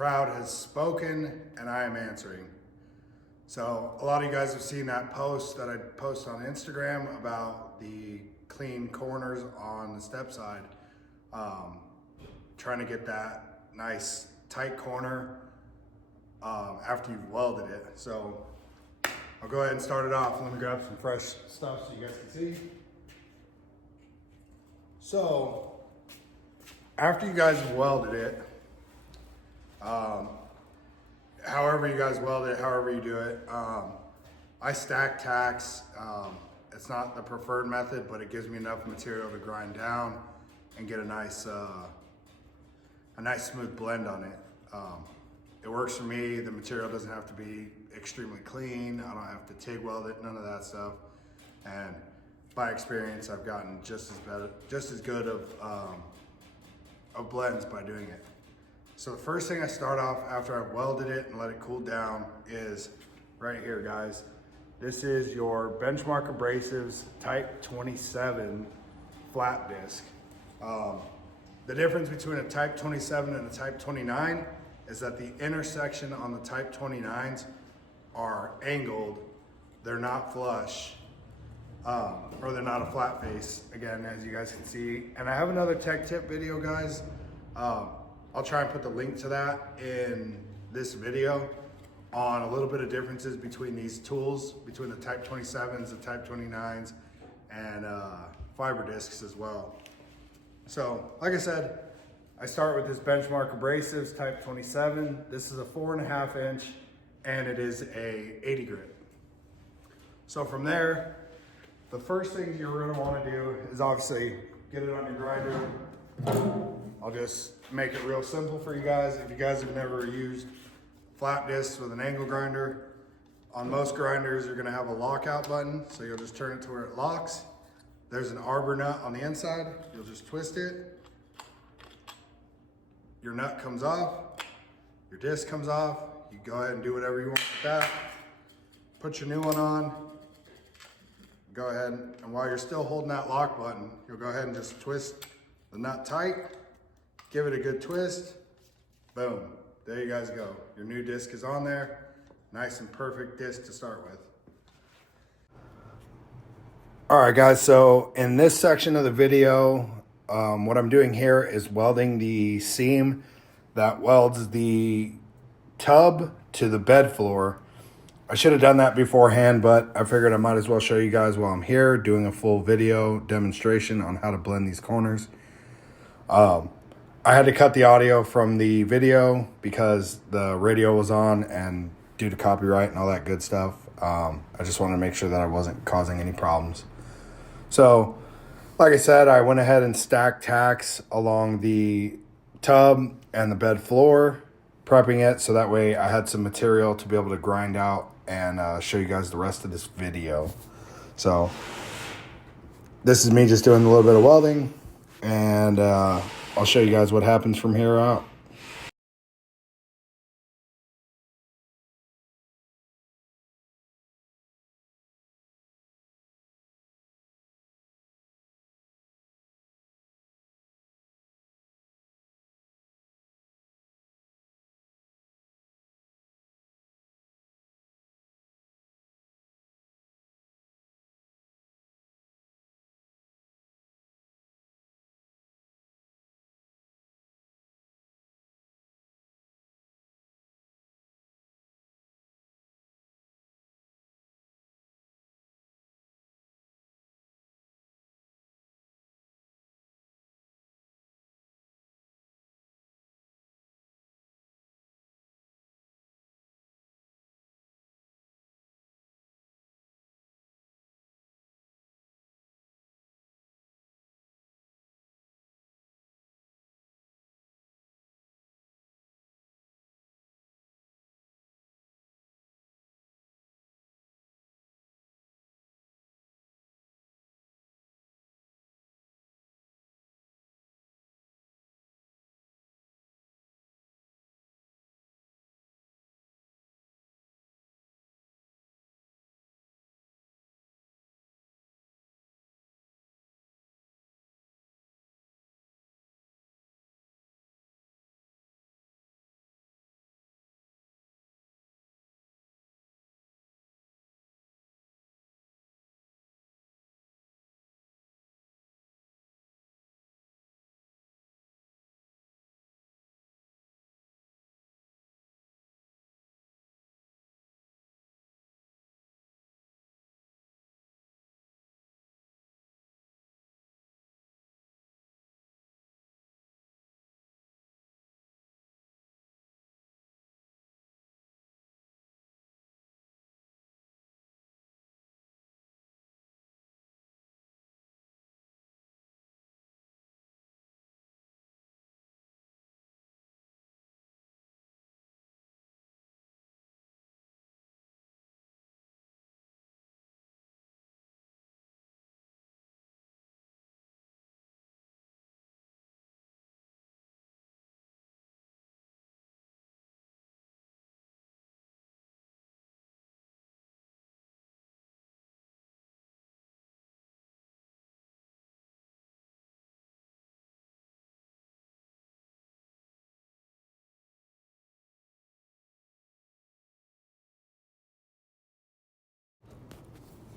crowd has spoken and I am answering. So a lot of you guys have seen that post that I post on Instagram about the clean corners on the step side. Trying to get that nice tight corner after you've welded it. So I'll go ahead and start it off. Let me grab some fresh stuff so you guys can see. So after you guys have welded it, however you guys weld it, however you do it, I stack tacks. It's not the preferred method, but it gives me enough material to grind down and get a nice smooth blend on it. It works for me. The material doesn't have to be extremely clean. I don't have to TIG weld it, none of that stuff. And by experience, I've gotten just as good of blends by doing it. So the first thing I start off after I've welded it and let it cool down is right here, guys. This is your Benchmark Abrasives Type 27 flat disc. The difference between a Type 27 and a Type 29 is that the intersection on the Type 29s are angled. They're not flush, or they're not a flat face, again, as you guys can see. And I have another tech tip video, guys. I'll try and put the link to that in this video on a little bit of differences between these tools, between the Type 27s, the Type 29s, and fiber discs as well. So, like I said, I start with this Benchmark Abrasives Type 27. This is a 4.5 inch, and it is a 80 grit. So from there, the first thing you're gonna wanna do is obviously get it on your grinder. I'll just make it real simple for you guys. If you guys have never used flat discs with an angle grinder, on most grinders, you're gonna have a lockout button. So you'll just turn it to where it locks. There's an arbor nut on the inside. You'll just twist it. Your nut comes off, your disc comes off. You go ahead and do whatever you want with that. Put your new one on. Go ahead, and while you're still holding that lock button, you'll go ahead and just twist the nut tight. Give it a good twist. Boom, there you guys go. Your new disc is on there. Nice and perfect disc to start with. All right, guys, so in this section of the video, what I'm doing here is welding the seam that welds the tub to the bed floor. I should have done that beforehand, but I figured I might as well show you guys while I'm here doing a full video demonstration on how to blend these corners. I had to cut the audio from the video because the radio was on, and due to copyright and all that good stuff, I just wanted to make sure that I wasn't causing any problems. So, like I said, I went ahead and stacked tacks along the tub and the bed floor, prepping it so that way I had some material to be able to grind out and show you guys the rest of this video. So, this is me just doing a little bit of welding, and I'll show you guys what happens from here out.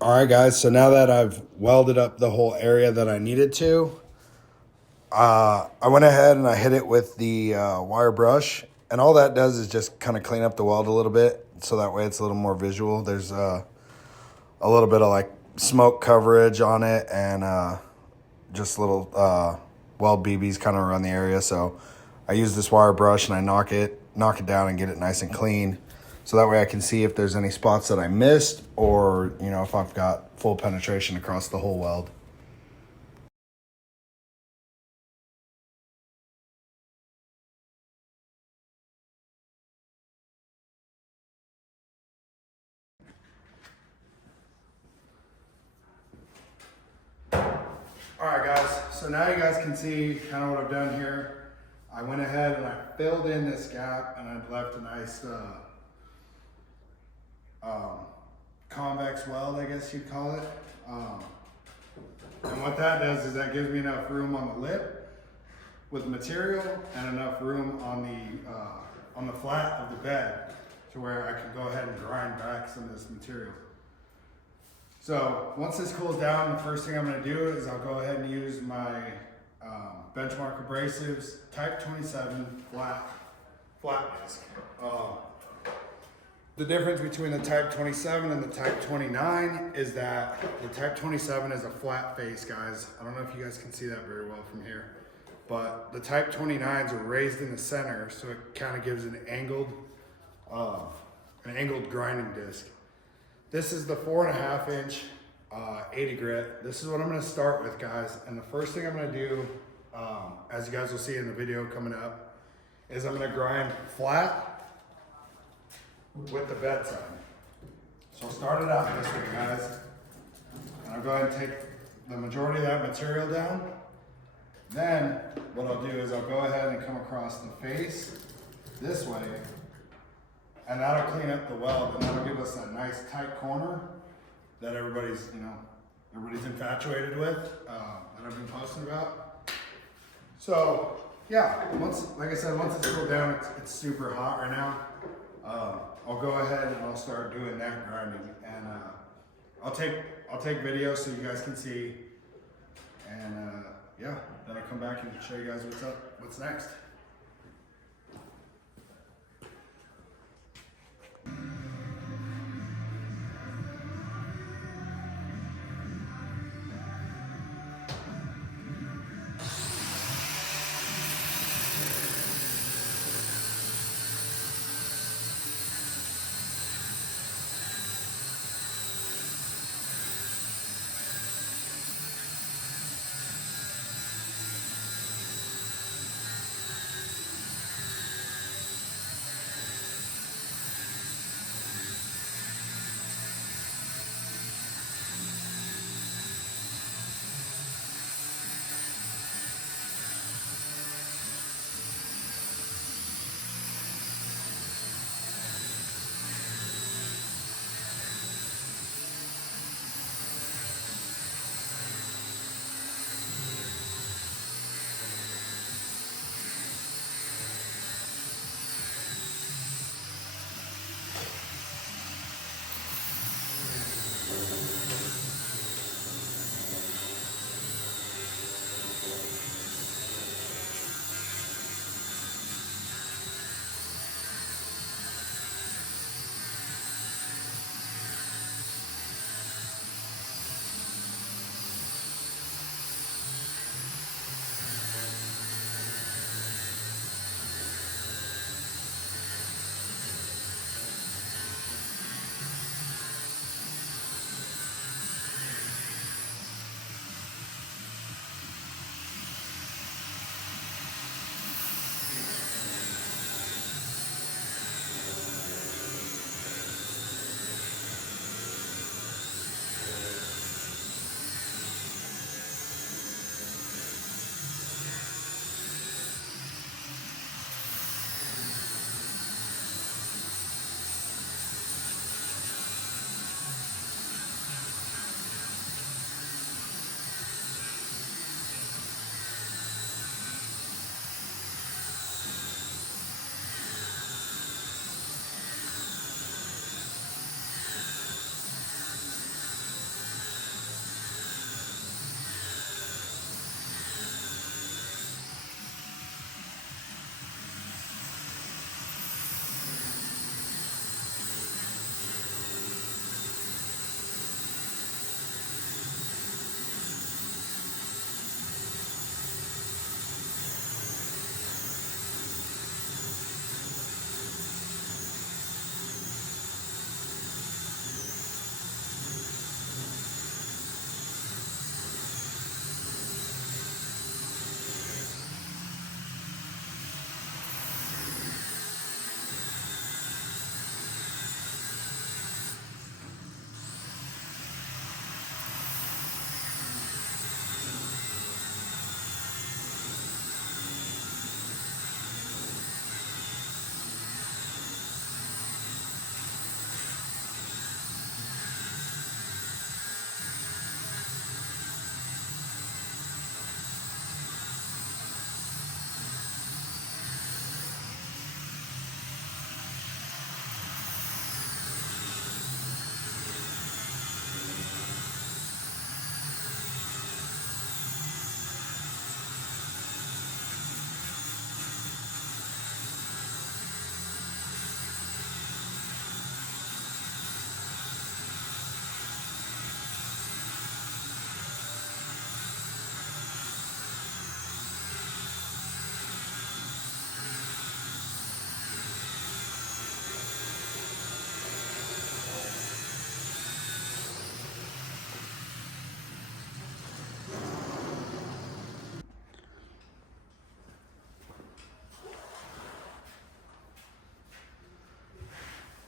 All right, guys, so now that I've welded up the whole area that I needed to, I went ahead and I hit it with the wire brush, and all that does is just kind of clean up the weld a little bit, so that way it's a little more visual. There's a little bit of like smoke coverage on it, and just little weld BBs kind of around the area. So I use this wire brush and I knock it down and get it nice and clean. So that way I can see if there's any spots that I missed, or, you know, if I've got full penetration across the whole weld. All right, guys, so now you guys can see kind of what I've done here. I went ahead and I filled in this gap, and I've left a nice convex weld, I guess you'd call it. And what that does is that gives me enough room on the lip with the material and enough room on the flat of the bed to where I can go ahead and grind back some of this material. So once this cools down, the first thing I'm going to do is I'll go ahead and use my Benchmark Abrasives Type 27 flat disc. The difference between the Type 27 and the Type 29 is that the Type 27 is a flat face, guys. I don't know if you guys can see that very well from here, but the Type 29s are raised in the center, so it kind of gives an angled grinding disc. This is the 4.5 inch 80 grit. This is what I'm going to start with, guys. And the first thing I'm going to do, as you guys will see in the video coming up, is I'm going to grind flat with the bed side. So I'll start it out this way, guys. And I'll go ahead and take the majority of that material down. Then what I'll do is I'll go ahead and come across the face this way, and that'll clean up the weld, and that'll give us that nice tight corner that everybody's infatuated with, that I've been posting about. So yeah, like I said, once it's cooled down, it's super hot right now. I'll go ahead and I'll start doing that grinding, and I'll take videos so you guys can see, and yeah, then I'll come back and show you guys what's next.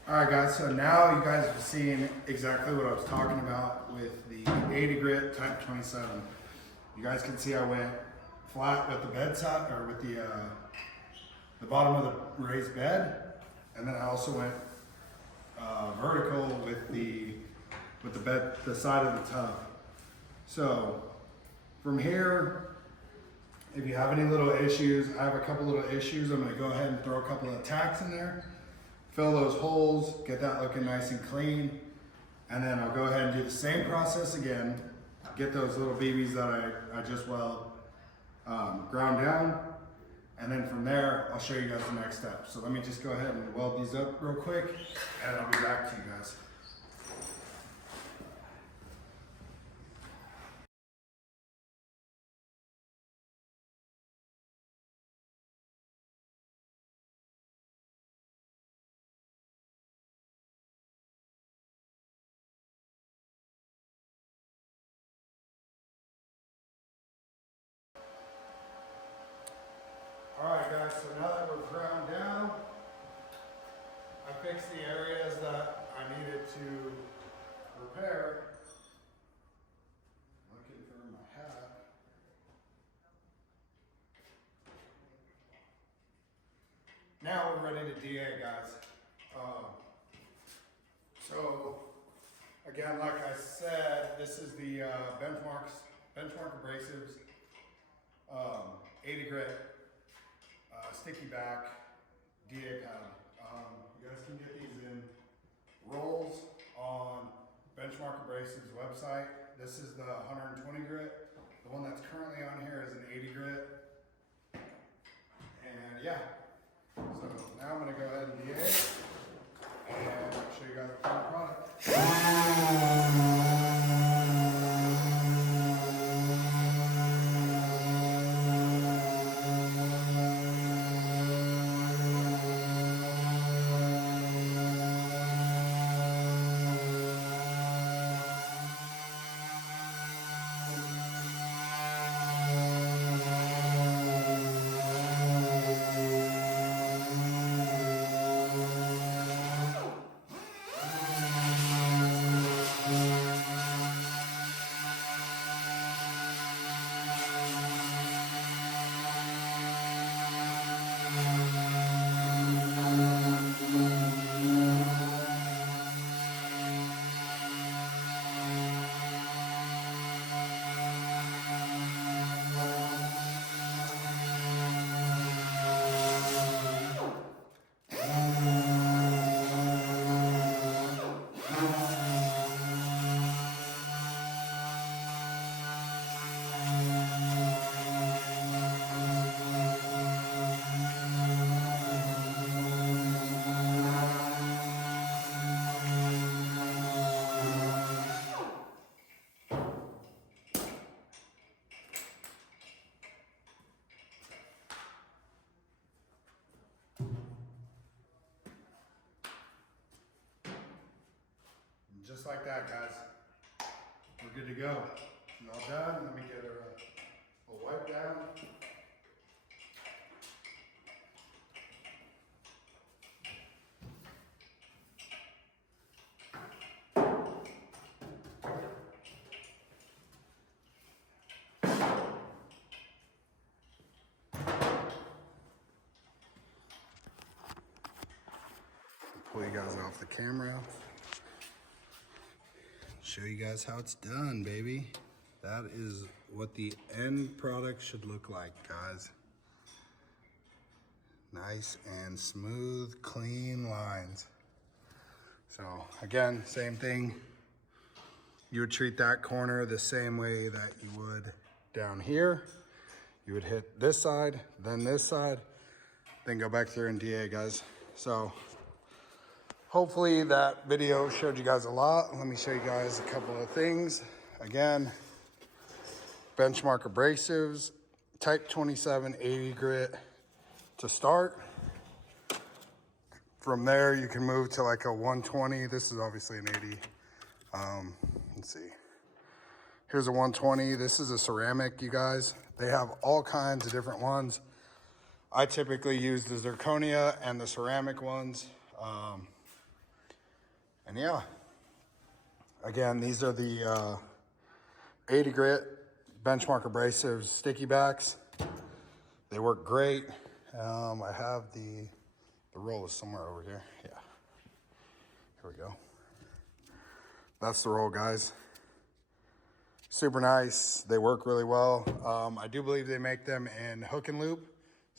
All right, guys, so now you guys have seen exactly what I was talking about with the 80 grit Type 27. You guys can see I went flat with the bedside, or with the bottom of the raised bed, and then I also went vertical with the bed, the side of the tub. So from here, if you have any little issues, I have a couple little issues. I'm gonna go ahead and throw a couple of tacks in there, fill those holes, get that looking nice and clean. And then I'll go ahead and do the same process again, get those little BBs that I just ground down. And then from there, I'll show you guys the next step. So let me just go ahead and weld these up real quick, and I'll be back to you guys. All right, guys, so now that we're ground down, I fixed the areas that I needed to repair. Looking for my hat. Now we're ready to DA, guys. So again, like I said, this is the benchmark abrasives, 80 grit, sticky back, DA pad. You guys can get these in rolls on Benchmark Abrasives website. This is the 120 grit. The one that's currently on here is an 80 grit. And yeah, so now I'm gonna go ahead and DA and show you guys the final product. Just like that, guys. We're good to go. It's all done. Let me get a wipe down. Pull you guys off the camera. Show you guys how it's done, baby. That is what the end product should look like, guys. Nice and smooth, clean lines. So again, same thing. You would treat that corner the same way that you would down here. You would hit this side, then go back through and DA, guys. So hopefully that video showed you guys a lot. Let me show you guys a couple of things. Again, Benchmark Abrasives, Type 27 80 grit to start. From there, you can move to like a 120. This is obviously an 80. Let's see. Here's a 120. This is a ceramic, you guys. They have all kinds of different ones. I typically use the zirconia and the ceramic ones. And yeah, again, these are the 80 grit benchmark abrasives sticky backs. They work great. I have the roll is somewhere over here. Yeah, here we go. That's the roll, guys. Super nice. They work really well. I do believe they make them in hook and loop.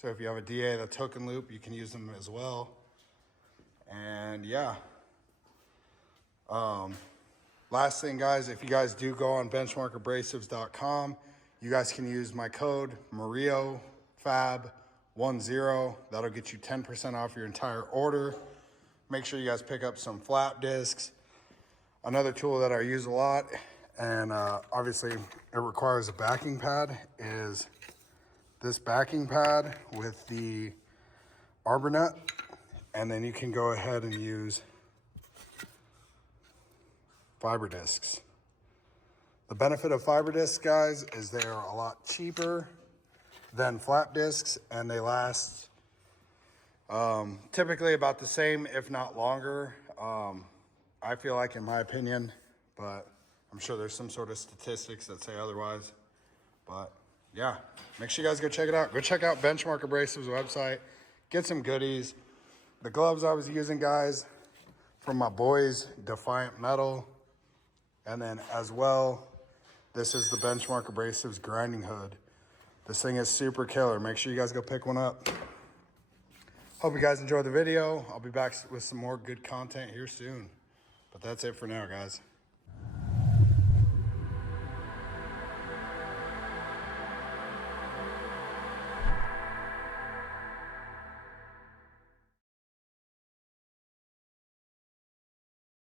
So if you have a DA that's hook and loop, you can use them as well. And yeah. Last thing, guys, if you guys do go on benchmarkabrasives.com, you guys can use my code MARIOFAB10. That'll get you 10% off your entire order. Make sure you guys pick up some flap discs. Another tool that I use a lot, and obviously it requires a backing pad, is this backing pad with the arbor nut. And then you can go ahead and use fiber discs. The benefit of fiber discs, guys, is they are a lot cheaper than flap discs, and they last typically about the same, if not longer. I feel like, in my opinion, but I'm sure there's some sort of statistics that say otherwise. But yeah, make sure you guys go check it out. Go check out Benchmark Abrasives website. Get some goodies. The gloves I was using, guys, from my boys, Defiant Metal. And then as well, this is the Benchmark Abrasives grinding hood. This thing is super killer. Make sure you guys go pick one up. Hope you guys enjoyed the video. I'll be back with some more good content here soon. But that's it for now, guys.